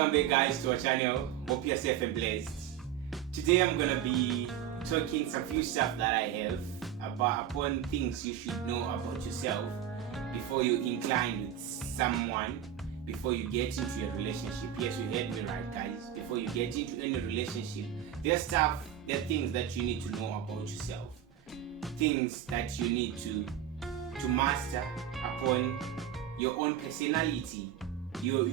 Welcome back guys to our channel. Hope you're safe and blessed. Today I'm gonna be talking some few stuff that I have upon things you should know about yourself before you incline with someone, before you get into a relationship. Yes, you heard me right guys. Before you get into any relationship, there are things that you need to know about yourself. Things that you need to master upon your own personality, your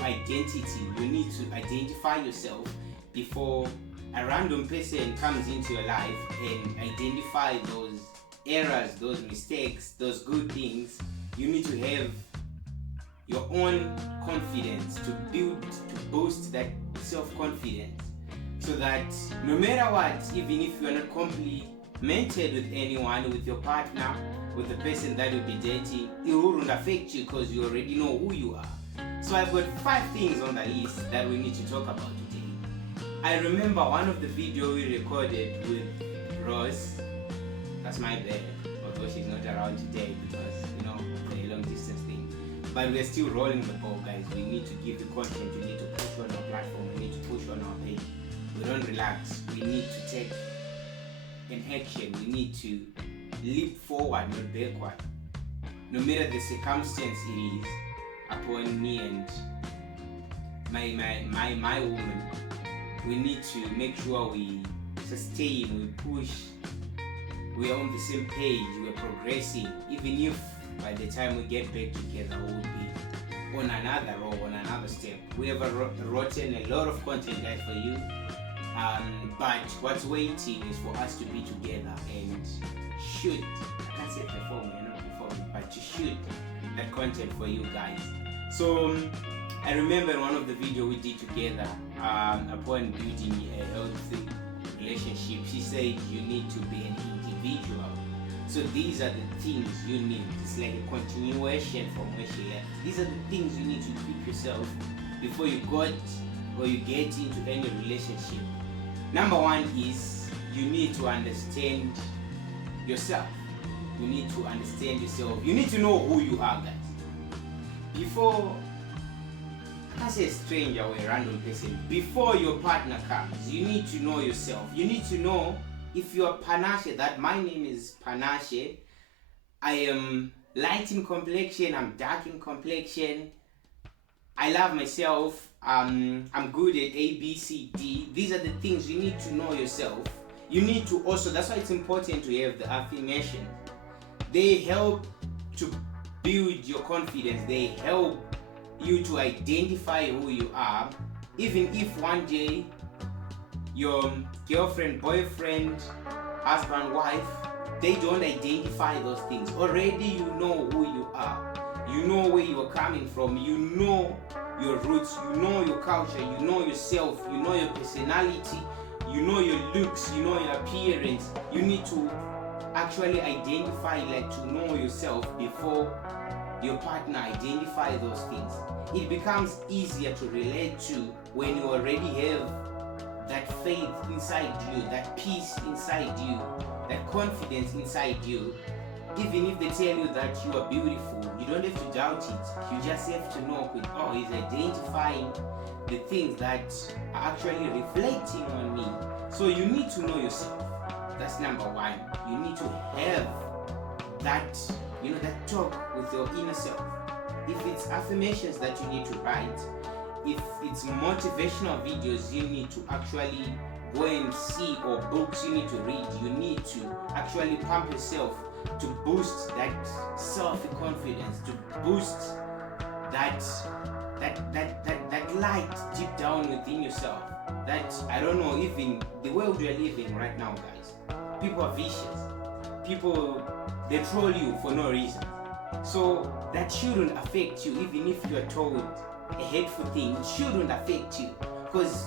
identity. You need to identify yourself before a random person comes into your life and identify those errors, those mistakes, those good things. You need to have your own confidence to boost that self-confidence, so that no matter what, even if you are not complimented with anyone, with your partner, with the person that you'll be dating, it wouldn't affect you because you already know who you are. So I've got 5 things on the list that we need to talk about today. I remember one of the video we recorded with Rose. That's my bad, although she's not around today because, the long distance thing. But we're still rolling the ball, guys. We need to give the content. We need to push on our platform. We need to push on our page. We don't relax. We need to take an action. We need to leap forward, not backward. No matter the circumstance it is upon me and my woman, we need to make sure we sustain, we push, we are on the same page, we are progressing. Even if by the time we get back together, we will be on another row, on another step. We have written a lot of content guys for you, but what's waiting is for us to be together and shoot. I can't say perform, you're not performing, but to shoot that content for you guys. So I remember one of the video we did together upon building a healthy relationship. She said you need to be an individual. So these are the things you need. It's like a continuation from where she left. These are the things you need to equip yourself before you get into any relationship. Number 1 is you need to understand yourself. You need to understand yourself. You need to know who you are, guys. Before, I can't say a stranger or a random person, before your partner comes, you need to know yourself. You need to know if you are Panache, that my name is Panache. I am light in complexion, I'm dark in complexion. I love myself. I'm good at A, B, C, D. These are the things you need to know yourself. You need to also, that's why it's important to have the affirmation. They help to build your confidence. They help you to identify who you are. Even if one day your girlfriend, boyfriend, husband, wife, they don't identify those things. Already you know who you are. You know where you are coming from. You know your roots. You know your culture. You know yourself. You know your personality. You know your looks. You know your appearance. You need to actually identify, like to know yourself before your partner identify those things. It becomes easier to relate to when you already have that faith inside you, that peace inside you, that confidence inside you. Even if they tell you that you are beautiful, you don't have to doubt it. You just have to know, he's identifying the things that are actually reflecting on me. So you need to know yourself. That's number 1. You need to have that, that talk with your inner self. If it's affirmations that you need to write, if it's motivational videos you need to actually go and see, or books you need to read, you need to actually pump yourself to boost that self-confidence, to boost that light deep down within yourself. That, I don't know, even the world we are living right now, guys, people are vicious. People, they troll you for no reason. So that shouldn't affect you. Even if you are told a hateful thing, it shouldn't affect you, because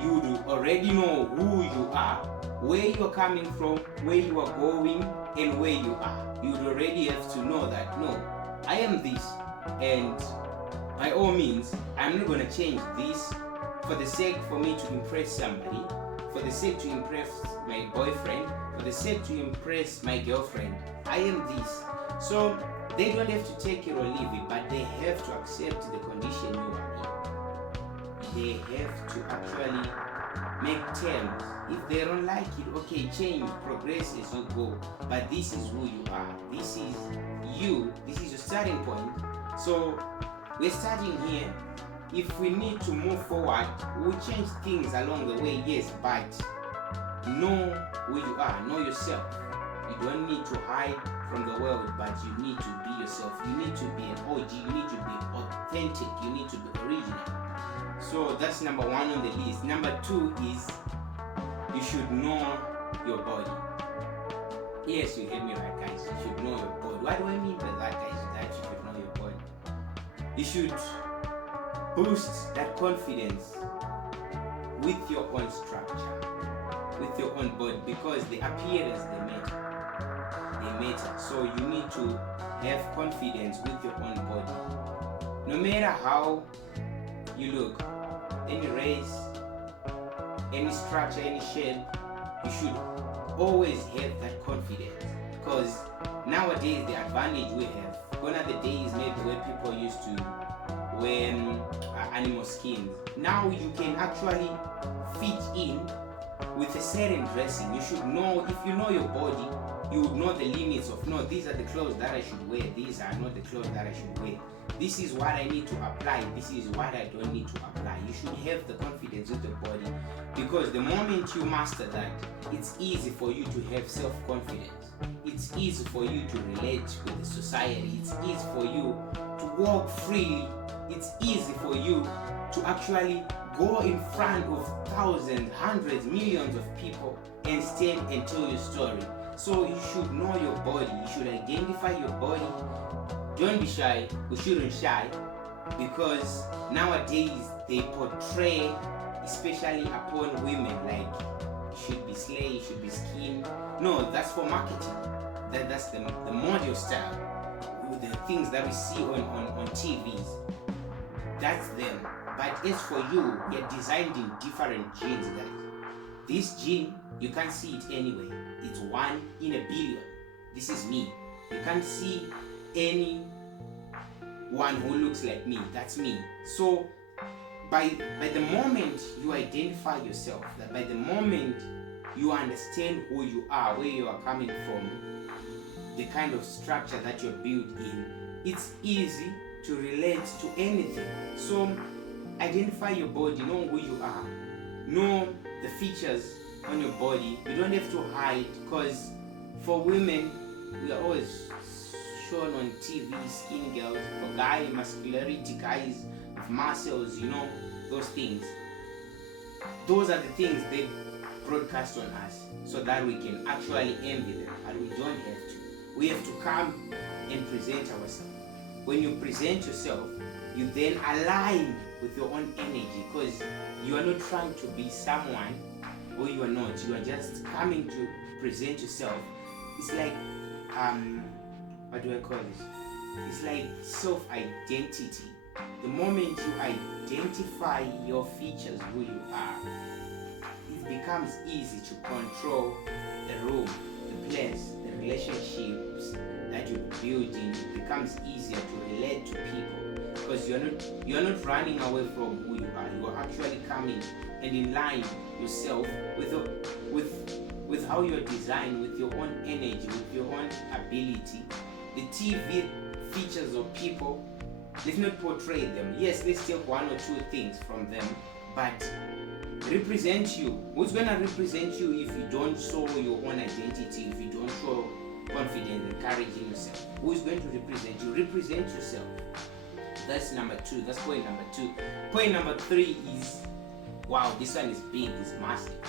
you already know who you are, where you are coming from, where you are going, and where you are. You already have to know that, no, I am this, and by all means, I'm not going to change this for the sake for me to impress somebody, for the sake to impress my boyfriend, for the sake to impress my girlfriend. I am this. So they don't have to take it or leave it, but they have to accept the condition you are they have to actually make terms. If they don't like it, okay, change, progress as you go. But this is who you are. This is you. This is your starting point. So we're starting here. If we need to move forward, we'll change things along the way, yes, but know who you are, know yourself. You don't need to hide from the world, but you need to be yourself. You need to be an OG, you need to be authentic, you need to be original. So that's number one on the list. Number two is you should know your body. Yes, you hear me right, guys. You should know your body. What do I mean by that, guys? That you should know your body. You should boost that confidence with your own structure, with your own body, because the appearance, they matter. So you need to have confidence with your own body. No matter how you look, any race, any structure, any shape, you should always have that confidence. Because nowadays the advantage we have, gone are the days maybe where people used to wear animal skins. Now you can actually fit in with a certain dressing. You should know, if you know your body, you would know the limits of, no, these are the clothes that I should wear, these are not the clothes that I should wear. This is what I need to apply, this is what I don't need to apply. You should have the confidence with the body, because the moment you master that, it's easy for you to have self-confidence. It's easy for you to relate with the society. It's easy for you to walk freely. It's easy for you to actually go in front of thousands, hundreds, millions of people and stand and tell your story. So you should know your body. You should identify your body. Don't be shy. We shouldn't shy, because nowadays they portray, especially upon women, like you should be slay, you should be skin. No, that's for marketing. That's the model style. The things that we see on TVs. That's them. But as for you, you're designed in different genes, guys. This gene, you can't see it anyway. It's 1 in a billion. This is me. You can't see anyone who looks like me. That's me. So by the moment you identify yourself, that by the moment you understand who you are, where you are coming from, the kind of structure that you're built in, it's easy to relate to anything. So identify your body, know who you are, know the features on your body. You don't have to hide, because for women, we are always shown on TV, skin girls. For guys, muscularity, guys with muscles, those things. Those are the things they broadcast on us, so that we can actually envy them, and we don't have to. We have to come and present ourselves. When you present yourself, you then align with your own energy, because you are not trying to be someone who you are not. You are just coming to present yourself. It's like, what do I call this? It's like self-identity. The moment you identify your features, who you are, it becomes easy to control the room, the place, the relationships that you're building. It becomes easier to relate to people, because you're not running away from who you are. You are actually coming and in line yourself with how you're designed, with your own energy, with your own ability. The TV features of people, let's not portray them. Yes, let's take 1 or 2 things from them, but represent you. Who's gonna represent you if you don't show your own identity, if you don't show confidence and courage in yourself? Who is going to represent you? Represent yourself. That's number 2. That's point number 2. Point number 3 is, wow, this one is big, it's massive.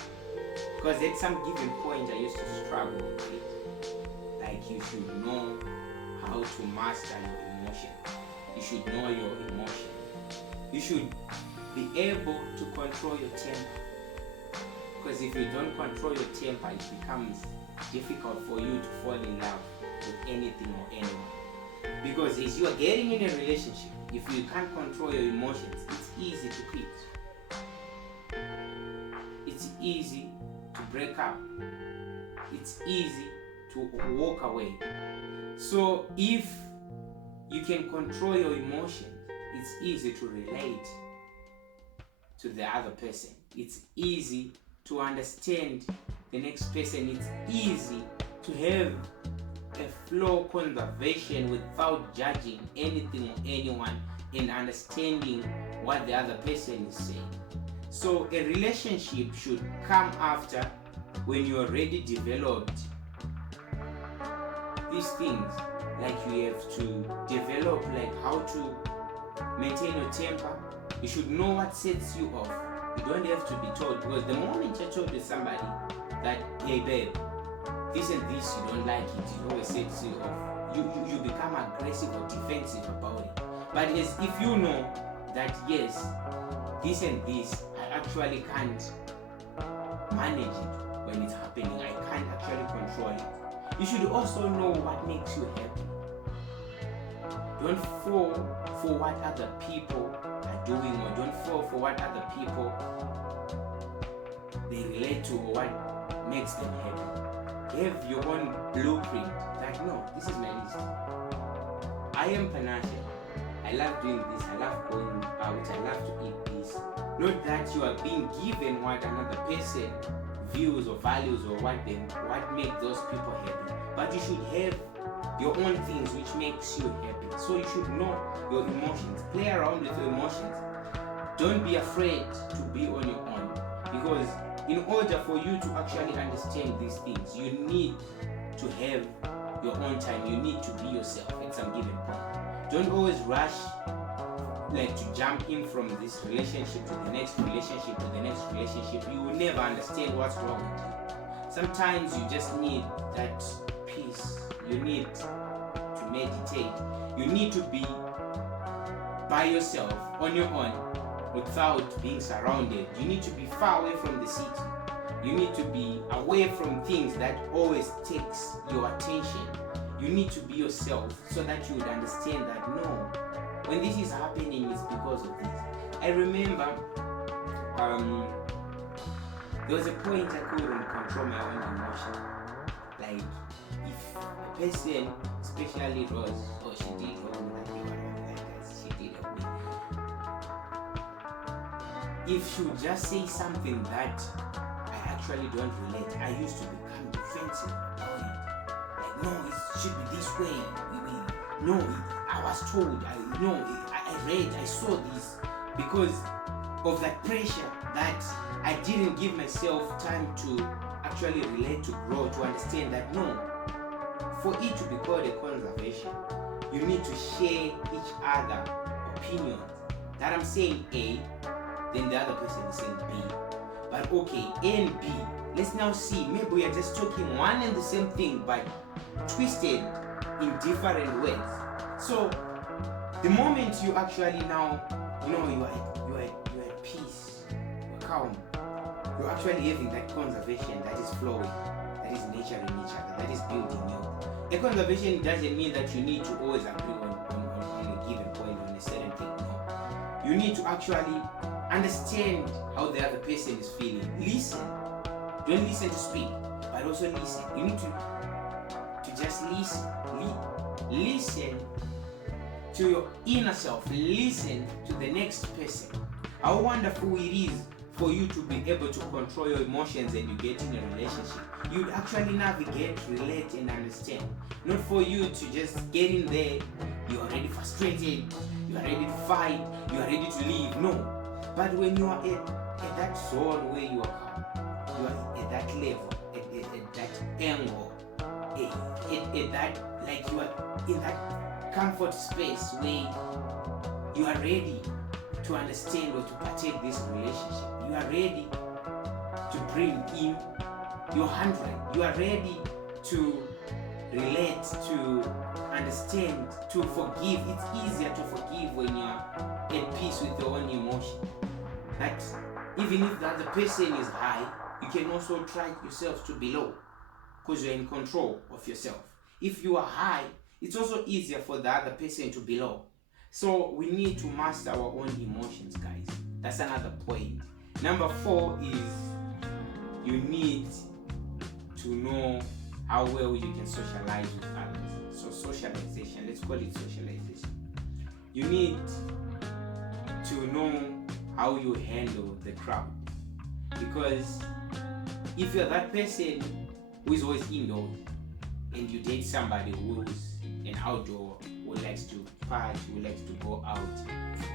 Because at some given point I used to struggle with it. Like, you should know how to master your emotion. You should know your emotion. You should be able to control your temper. Because if you don't control your temper, it becomes difficult for you to fall in love with anything or anyone. Because as you are getting in a relationship, if you can't control your emotions, it's easy to quit. It's easy to break up. It's easy to walk away. So if you can control your emotions, it's easy to relate to the other person. It's easy to understand the next person. It's easy to have a flow conversation without judging anything or anyone and understanding what the other person is saying. So a relationship should come after when you already developed these things. Like you have to develop like how to maintain your temper. You should know what sets you off. You don't have to be told, because the moment you're told with somebody that, hey babe, this and this you don't like it, it always sets you off, you become aggressive or defensive about it. But as if you know that yes, this and this, I actually can't manage it when it's happening, I can't actually control it. You should also know what makes you happy. Don't fall for what other people are doing, or don't fall for what other people they relate to, or what makes them happy. Have your own blueprint. Like, no, this is my list. I am Panashe. I love doing this. I love going out. I love to eat this. Not that you are being given what another person views or values or what make those people happy, but you should have your own things which makes you happy. So you should know your emotions. Play around with your emotions. Don't be afraid to be on your own, because in order for you to actually understand these things, you need to have your own time. You need to be yourself at some given point. Don't always rush like to jump in from this relationship to the next relationship to the next relationship. You will never understand what's wrong with you. Sometimes you just need that peace. You need to meditate. You need to be by yourself on your own without being surrounded. You need to be far away from the city. You need to be away from things that always takes your attention. You need to be yourself so that you would understand that no, when this is happening, it's because of this. I remember there was a point I couldn't control my own emotion. Like if a person, especially Rose, or she did wrong with me, she did of me. If she would just say something that I actually don't relate, I used to become defensive about it. Like, no, it should be this way. No, I was told, I read, I saw this, because of that pressure that I didn't give myself time to actually relate, to grow, to understand that no, for it to be called a conservation, you need to share each other opinions. That I'm saying A, then the other person is saying B. But okay, A and B, let's now see, maybe we are just talking one and the same thing, but twisted in different ways. So the moment you actually now, you are at peace, you're calm, you're actually having that conservation that is flowing, that is nurturing each other, that is building you. A conservation doesn't mean that you need to always agree on a given point, on a certain thing. No. You need to actually understand how the other person is feeling. Listen. Don't listen to speak, but also listen. You need to just listen. Listen to your inner self. Listen to the next person. How wonderful it is for you to be able to control your emotions and you get in a relationship. You'd actually navigate, relate, and understand. Not for you to just get in there, you're already frustrated, you are ready to fight, you are ready to leave. No. But when you are at that zone where you are calm, you are at that level, at that angle, at that, like you are in that comfort space where you are ready to understand or to partake this relationship. You are ready to bring in your 100. You are ready to relate, to understand, to forgive. It's easier to forgive when you are at peace with your own emotion. That even if the other person is high, you can also try yourself to be low, because you're in control of yourself. If you are high, it's also easier for the other person to be low. So we need to master our own emotions, guys. That's another point. Number 4 is you need to know how well you can socialize with others. So socialization, let's call it socialization. You need to know how you handle the crowd. Because if you're that person who is always indoors and you date somebody who's an outdoor, who likes to party, who likes to go out,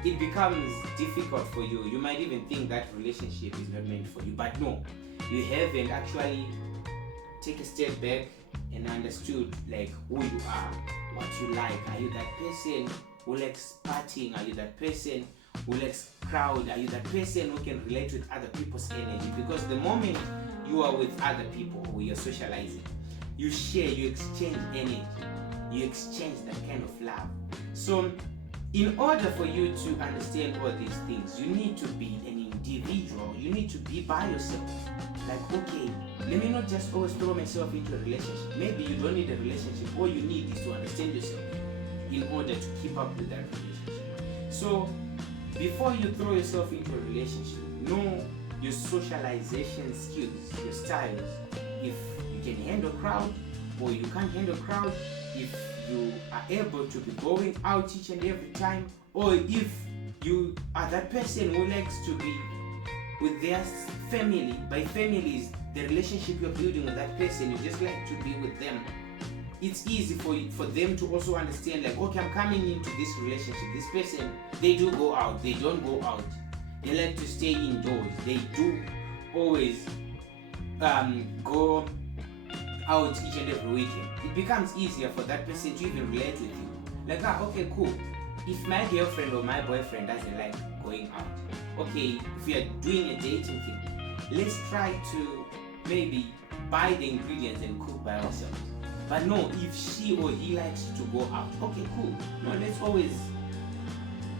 it becomes difficult for you. You might even think that relationship is not meant for you, but no, you haven't actually take a step back and understood like who you are, what you like. Are you that person who likes partying? Are you that person who likes crowd? Are you that person who can relate with other people's energy? Because the moment you are with other people or you're socializing, you share, you exchange energy, you exchange that kind of love. So in order for you to understand all these things, you need to be an individual. You need to be by yourself. Like, okay, let me not just always throw myself into a relationship. Maybe you don't need a relationship. All you need is to understand yourself in order to keep up with that relationship. So before you throw yourself into a relationship, know your socialization skills, your styles. If you can handle crowd or you can't handle crowd, if you are able to be going out each and every time, or if you are that person who likes to be with their family. By families, the relationship you're building with that person, you just like to be with them. It's easy for them to also understand, like, okay, I'm coming into this relationship. This person, they do go out, they don't go out. They like to stay indoors. They do always go out each and every weekend. It becomes easier for that person to even relate with you. Like, okay, cool. If my girlfriend or my boyfriend doesn't like going out, okay, if we are doing a dating thing, let's try to maybe buy the ingredients and cook by ourselves. But no, if she or he likes to go out, okay, cool. No, let's always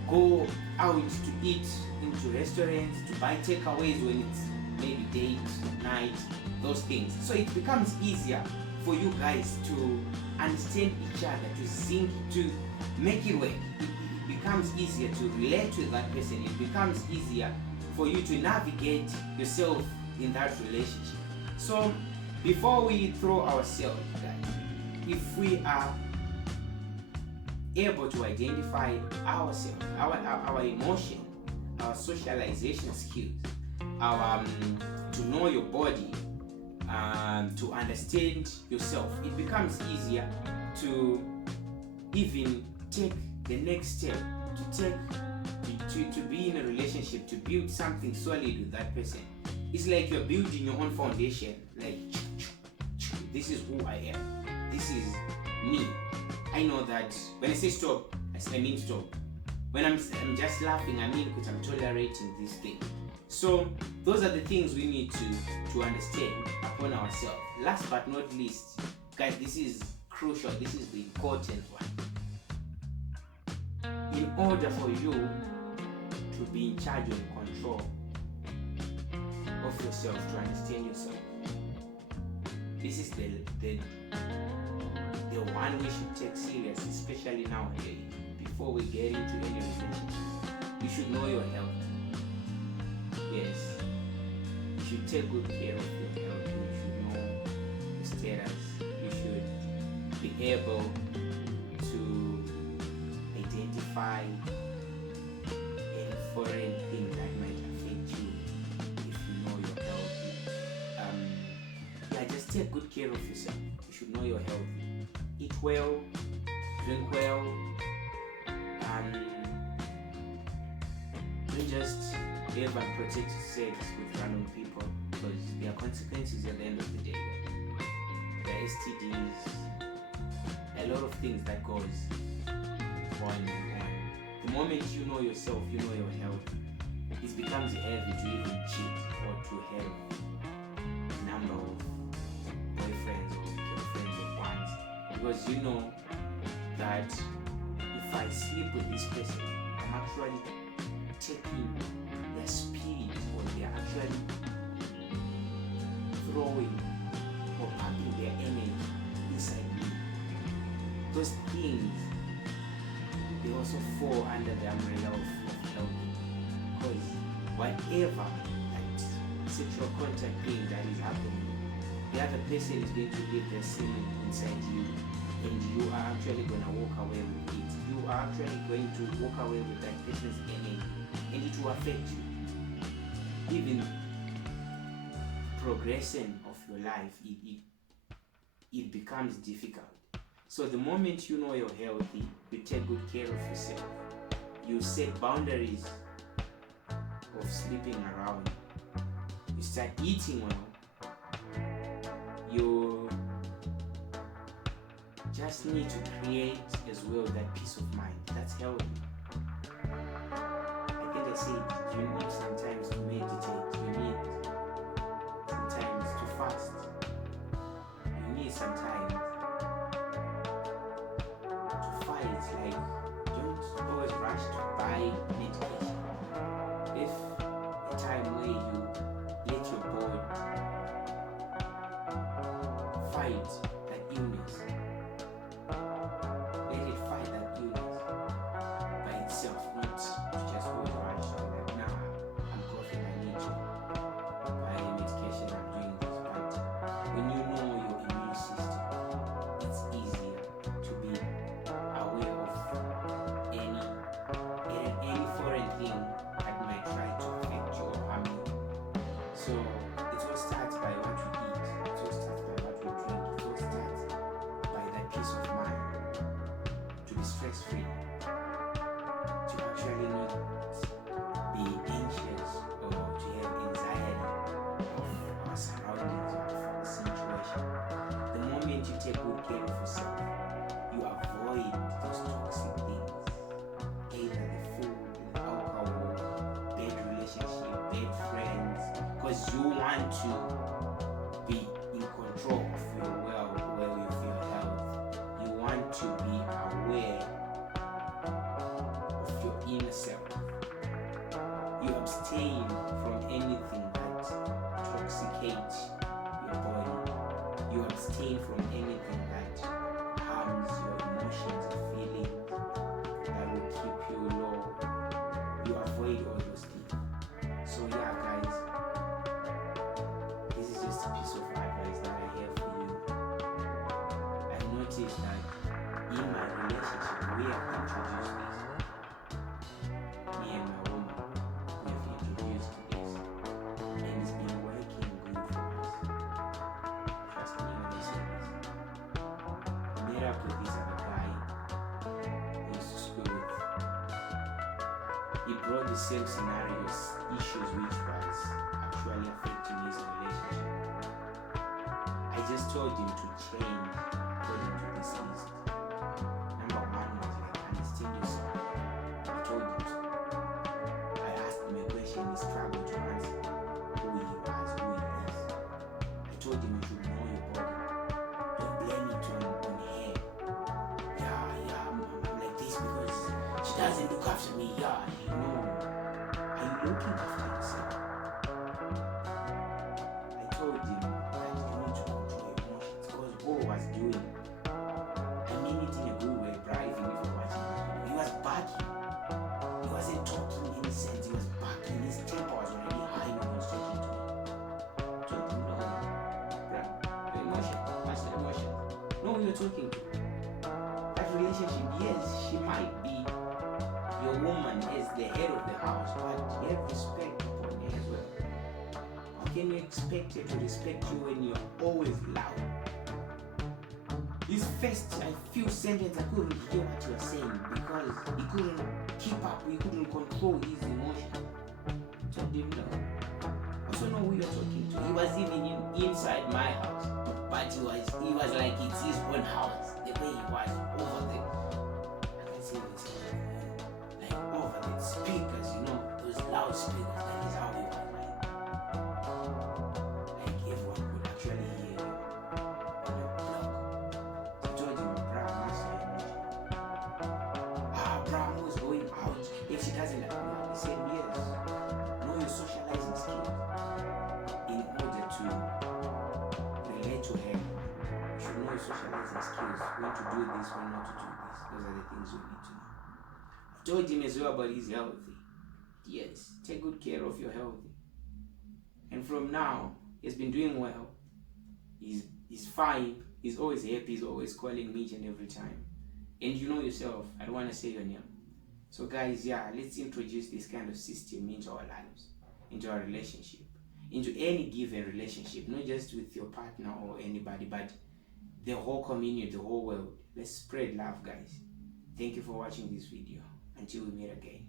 go out to eat into restaurants, to buy takeaways when it's maybe date, night, those things. So it becomes easier for you guys to understand each other, to sync, to make it work. It becomes easier to relate with that person. It becomes easier for you to navigate yourself in that relationship. So before we throw ourselves, guys, if we are able to identify ourselves, our emotion, our socialization skills, our to know your body, to understand yourself, it becomes easier to even take the next step, to be in a relationship, to build something solid with that person. It's like you're building your own foundation. Like, this is who I am. This is me. I know that when I say stop, I mean stop. When I'm just laughing, I mean because I'm tolerating this thing. So those are the things we need to understand upon ourselves. Last but not least, guys, this is crucial. This is the important one. In order for you to be in charge or in control of yourself, to understand yourself, this is the one we should take serious, especially nowadays. Before we get into any relationship, you should know your health. Yes, you should take good care of your health. You should know the status. You should be able to identify any foreign thing that might affect you if you know your health. Just take good care of yourself. You should know your health. Eat well, drink well, don't just live unprotected sex with random people, because there are consequences at the end of the day. There are STDs, a lot of things that goes on and on. The moment you know yourself, you know your health, it becomes heavy to even cheat or to have a number of boyfriends or girlfriends at once, because you know that if I sleep with this person, I'm actually taking their spirit, or they are actually throwing or pumping their energy inside me. Those things, they also fall under the umbrella of health, because whatever that sexual contact thing that is happening, the other person is going to leave their semen inside you, and you are actually going to walk away with it. You are actually going to walk away with that person's energy, and it will affect you. even progression of your life, it becomes difficult. So the moment you know you're healthy, you take good care of yourself, you set boundaries of sleeping around, you start eating well, you just need to create as well that peace of mind. That's healthy. I think I said you need sometimes to meditate, you need sometimes to fast, you need sometimes to fight. Like, don't always rush to buy medication. If a time where you let your body fight that illness, let it fight that illness by itself, not to just go and rush and like, nah, I'm coughing, I need to buy medication, I'm doing this. But when you know your immune system, it's easier to be aware of any foreign thing that might try to affect you or harm you. So it all starts by what we eat, it all starts by what we drink, it all starts by that peace of mind, to be stress-free, to actually not be anxious or to have anxiety of our surroundings or of our situation. The moment you take good care of yourself, you avoid those toxic things, either the food, the alcohol, bad relationship, bad friends, because you want to be in control of your well with your health. You want to be aware of your inner self. You abstain from anything that toxicates your body. You abstain from anything that harms your emotions and feelings, that will keep you low. You avoid all those things. So yeah, guys, this is just a piece of advice that I have for you. I noticed that in my relationship, we have introduced this. Me and my woman, we have introduced this, and it's been working good for us. Trust me when I say this. I met up with this other guy I used to school with. He brought the same scenarios, issues which was actually affecting his relationship. I just told him to change according to this list. Number one was like, understand yourself. I told him to. I asked him a question, he struggled to answer who he was, who he is. I told him you should know your body. Don't blame it on her. Yeah, I'm like this because she doesn't look after me. Yeah, you know. Are you looking after yourself? I told him that you need to control your emotions because Bo was doing. I mean it in a good way, bruh, even if you're watching this video. He was backing. He wasn't talking in any sense, he was backing. His temper was already high when he was talking to me. I told him, no, bruh, your emotion. What's your emotion? No, you're talking to. That relationship, yes, she might be your woman is the head of the house, but you have respect upon her as well. How can you expect her to respect you when you're always loud? This first, few sentences, I couldn't hear what you were saying because he couldn't keep up, he couldn't control his emotions. So I didn't know. I also know who you're talking to. He was even inside my house, but he was like it's his own house. The way he was over there. I can say this. Over the speakers, those loudspeakers, that is how he was like everyone could actually hear him on the block. So I told him, bruh, master emotion. Bruh, who's going out? If she doesn't like me, he said yes. Know your socializing skills in order to relate to her. You should know your socializing skills, when to do this, when not to do this. Those are the things you need to know. I told him as well about his healthy. Yes, take good care of your healthy. And from now, he's been doing well. He's fine. He's always happy. He's always calling me each and every time. And you know yourself, I don't want to say your name. So guys, yeah, let's introduce this kind of system into our lives. into our relationship, into any given relationship, not just with your partner or anybody, but the whole community, the whole world. Let's spread love, guys. Thank you for watching this video. Until we meet again.